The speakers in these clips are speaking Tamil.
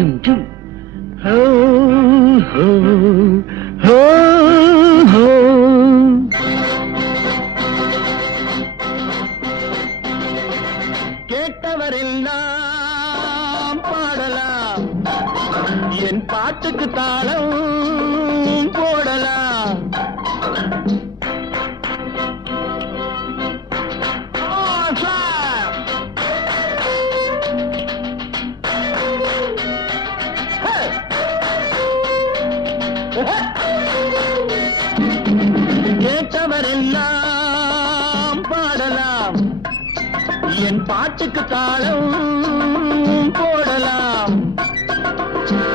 ஜும் ஜும் ஹோ ஹோ ஹோ ஹோ. கேட்டவரெல்லாம் பாடலாம், என் பாட்டுக்கு தாளம் போடலாம். கேட்டவரெல்லாம் பாடலாம், என் பாட்டுக்கு தாளம் போடலாம்.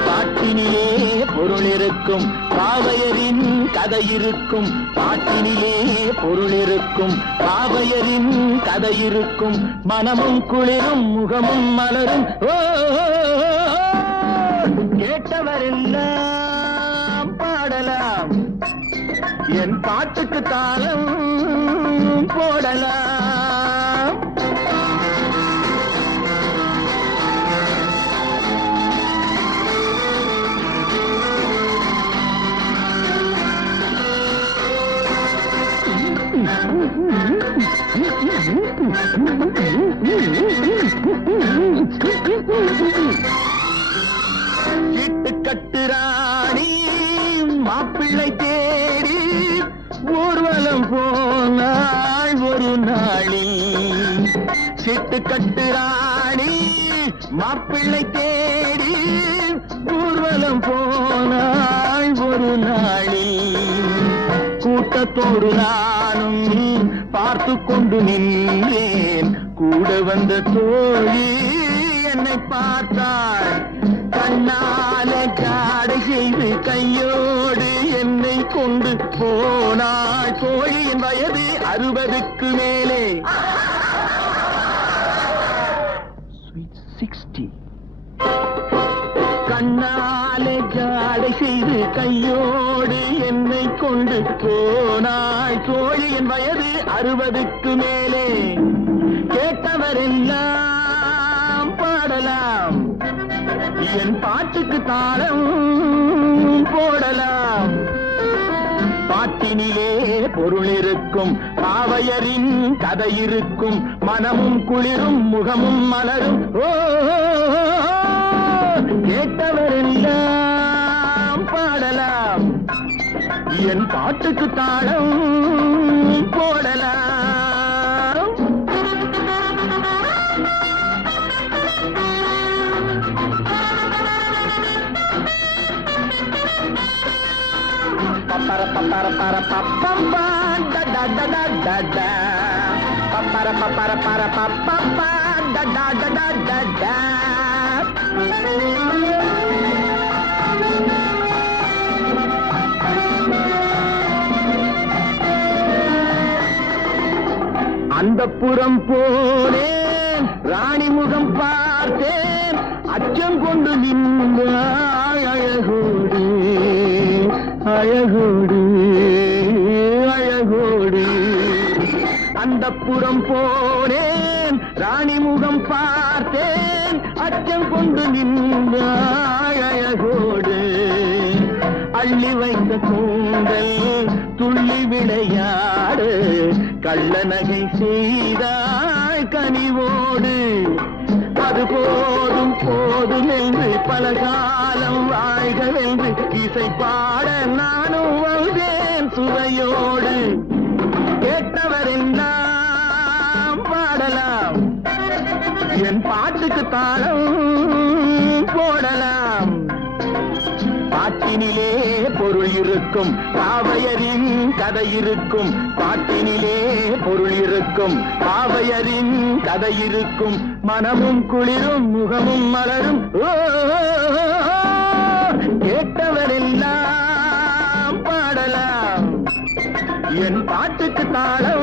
பாட்டினிலே பொருள் இருக்கும், பாவையரின் கதை இருக்கும். பாட்டினிலே பொருள் இருக்கும், பாவையரின் கதை இருக்கும். மனமும் குளிரும், முகமும் மலரும். ஓ கேட்டவரெல்லாம் பாடலாம், என் பாட்டுக்கு தாளம் போடலாம். சீட்டு கட்டுராணி மாப்பிள்ளை தேடி ஊர்வலம் போனாள் ஒரு நாளி. சீட்டு கட்டுராணி மாப்பிள்ளை தேடி ஊர்வலம் போனாள் ஒரு நாளி. கூட்டத்தோடு நானும் பார்த்து கொண்டு நின்றேன், கூட வந்த தோழி என்னை பார்த்தாள். கண்ணாலே காடை செய்து கையோடு என்னை கொண்டு போனாள். தோழியின் வயது 60க்கு மேலே. 60. கண்ணாலே காடை செய்து கையோடு என்னை கொண்டு போனாள். தோழியின் வயது 60க்கு மேலே. கேட்டவரெல்லாம் பாடலாம், என் பாட்டுக்கு தாளம் போடலாம். பாட்டினிலே பொருள் இருக்கும், பாவையரின் கதை இருக்கும். மனமும் குளிரும், முகமும் மலரும். ஓ கேட்டவரெல்லாம் பாடலாம், என் பாட்டுக்கு தாளம் போடலாம். Papara papara para papamba da da da da da da. Papara papara para papamba da da da da da da. அந்தப்புறம் போனேன், ராணி முகம் பார்த்தேன். அச்சம் கொண்டு நின்றாய் அழகோடு அழகோடு அழகோடு. அந்தப்புறம் போனேன், ராணி முகம் பார்த்தேன். அச்சம் கொண்டு நின்றாய் அழகோடு. அள்ளி வைத்த கூந்தல் துள்ளி விளையாடு, கள்ள நகை செய்தாய் கனிவோடு. அது போதும் போதும் என்று பல காலம் வாழ்கள் என்று இசை பாட நானும் வந்தேன் சுவையோடு. கேட்டவரெல்லாம் பாடலாம், என் பாட்டுக்கு தாளம் போடலாம். பாட்டினிலே பொருள் இருக்கும், பாவையரின் கதை இருக்கும். பாட்டினிலே பொருள் இருக்கும், பாவையரின் கதை இருக்கும். மனமும் குளிரும், முகமும் மலரும். ஓ கேட்டவரெல்லாம் பாடலாம், என் பாட்டுக்கு தாளம்